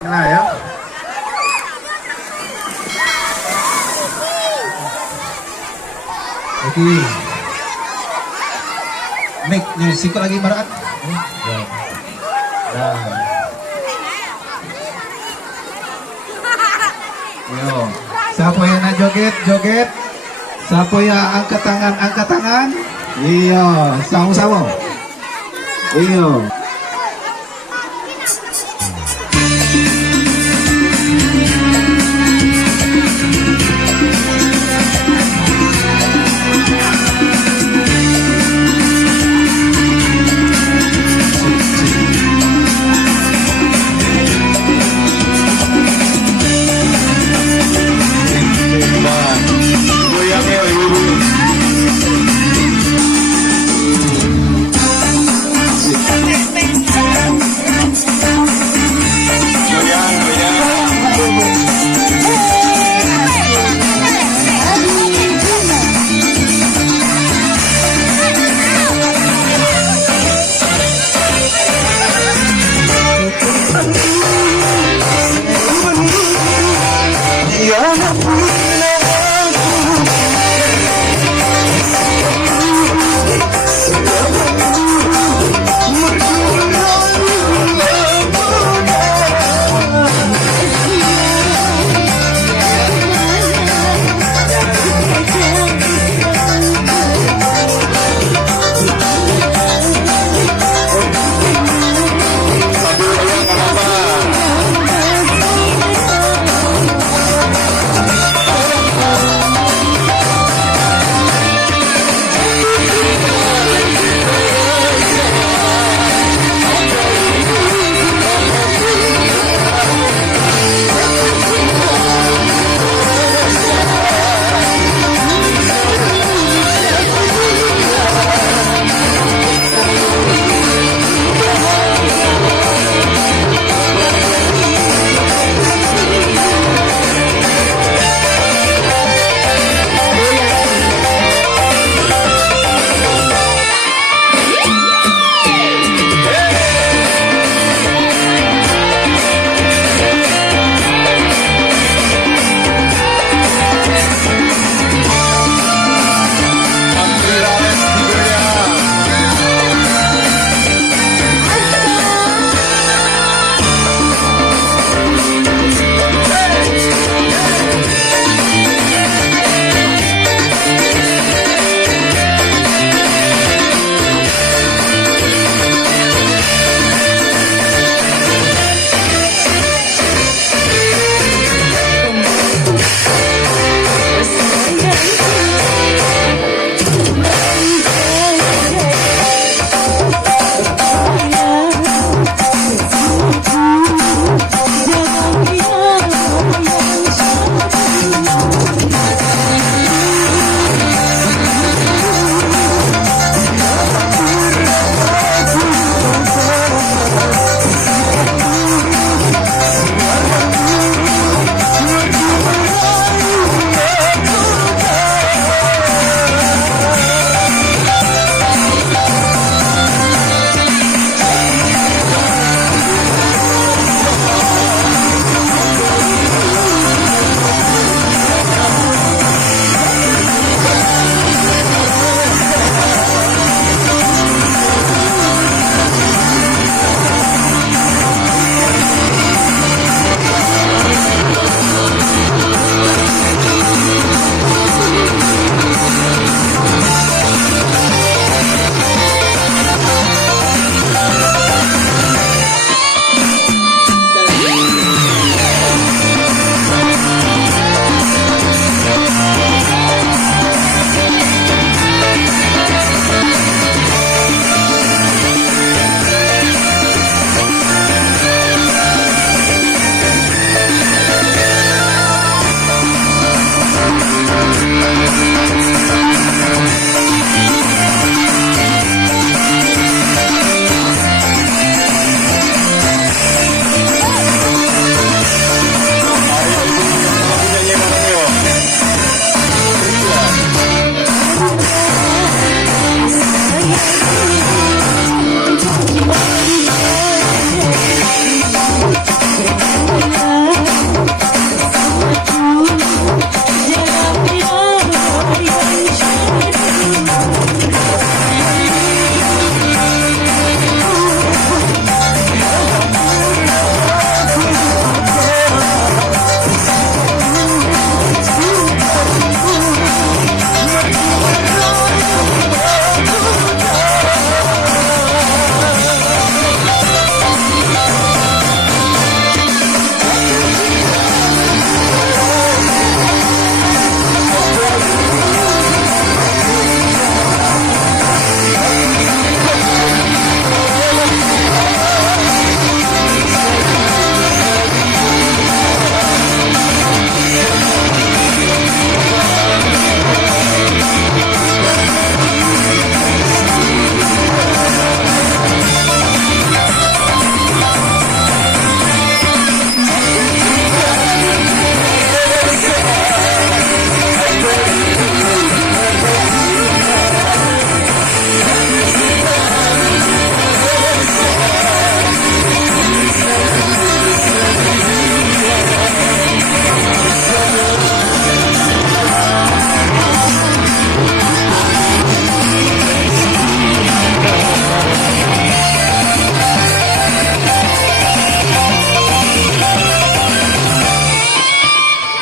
Nah ya. Oke. Mic, sikut lagi Barat. Ya. Nah. Yo. Siapa yang nak joget, joget. Siapa yang angkat tangan, angkat tangan. Iya, sama-sama. Iya.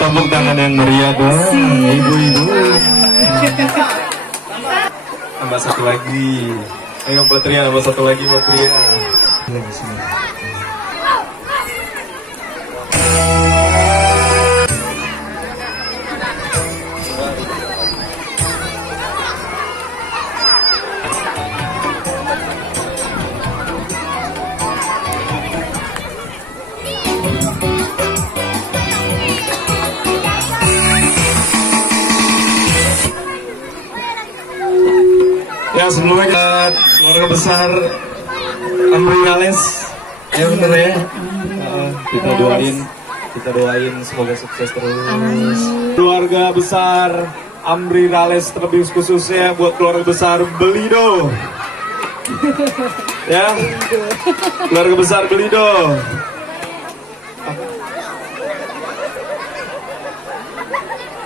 tepuk tangan yang meriah dong, ibu-ibu. Tambah satu lagi. Ayo Mbak Tria, tambah satu lagi Mbak Tria. Sini. Ya, sebelumnya keluarga besar Amri Rales, ya bener ya. Kita doain semoga sukses terus. Keluarga besar Amri Rales, terlebih khususnya buat keluarga besar Belido. Ya, keluarga besar Belido.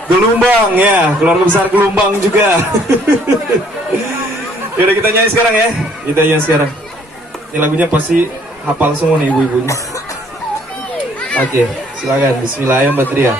Gelumbang ya, keluarga besar Gelumbang juga. Yaudah kita nyanyi sekarang ya. Kita nyanyi sekarang. Ini lagunya pasti hafal semua nih ibu-ibunya. Oke, silakan. Bismillahirrahmanirrahim Mbak Tria.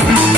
Bye.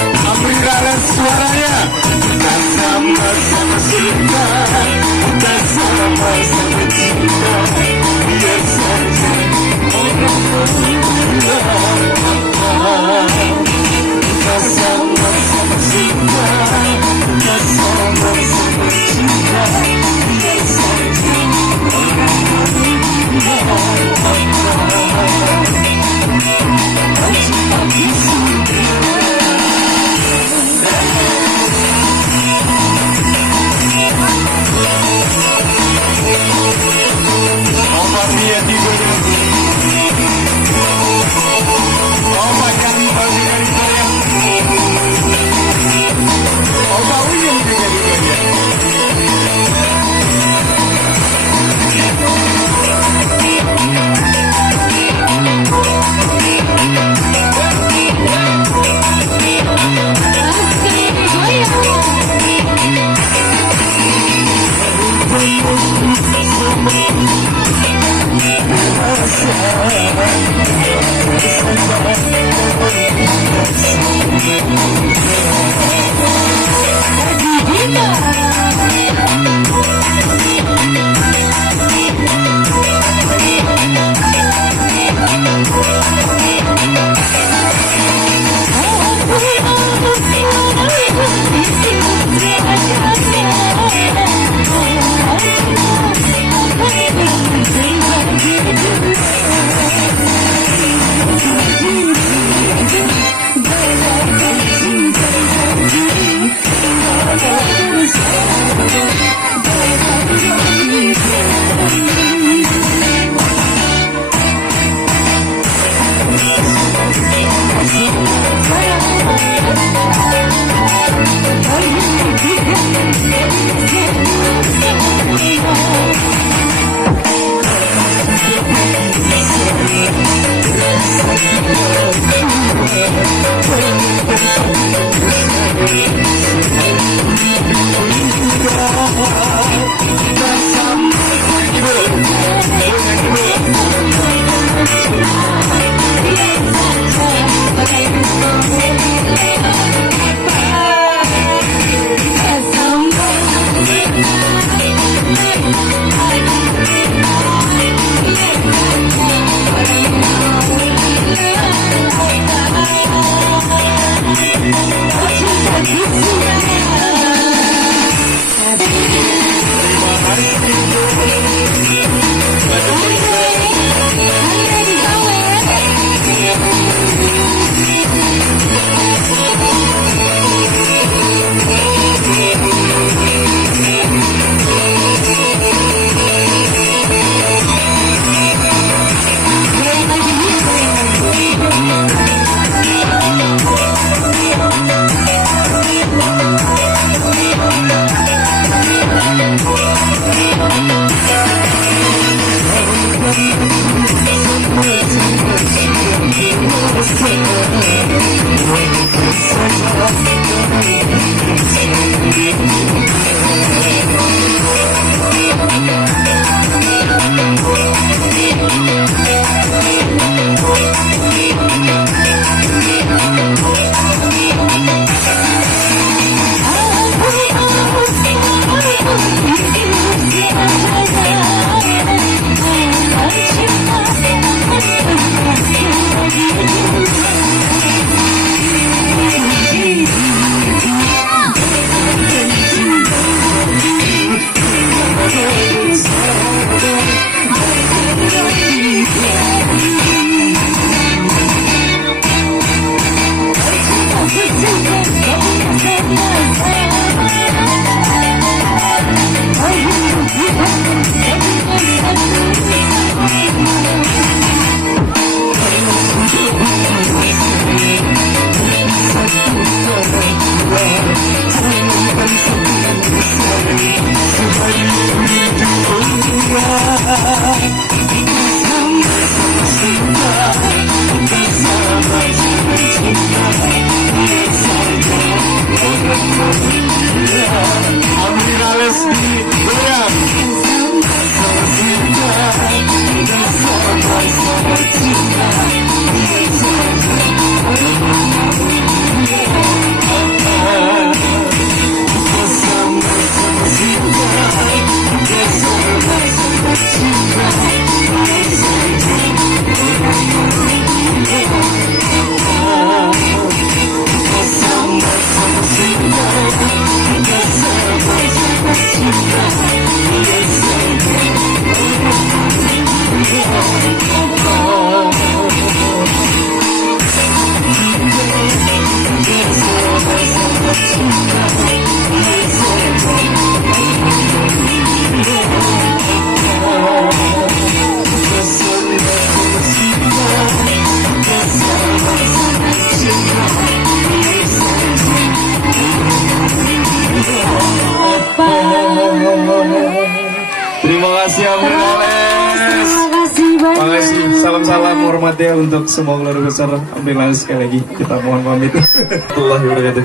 Terima kasih Amrinales. Terima kasih. Salam-salam hormatnya untuk semua keluarga besar Amrinales. Sekali lagi kita mohon pamit. Warahmatullahi wabarakatuh.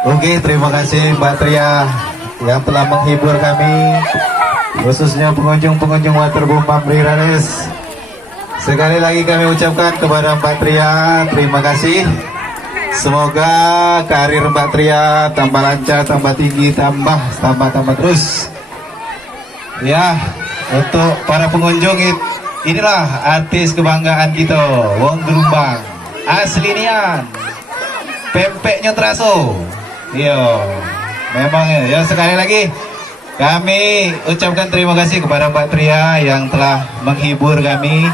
Oke, terima kasih Mbak Tria yang telah menghibur kami, khususnya pengunjung-pengunjung Waterboom Amrinales. Sekali lagi kami ucapkan kepada Mbak Tria, terima kasih. Semoga karir Mbak Tria tambah lancar, tambah tinggi, tambah terus. Ya, untuk para pengunjung inilah artis kebanggaan kita, Wong Gerumbang, asli nian, pempeknya teraso. Iya, memang ya. Sekali lagi kami ucapkan terima kasih kepada Mbak Tria yang telah menghibur kami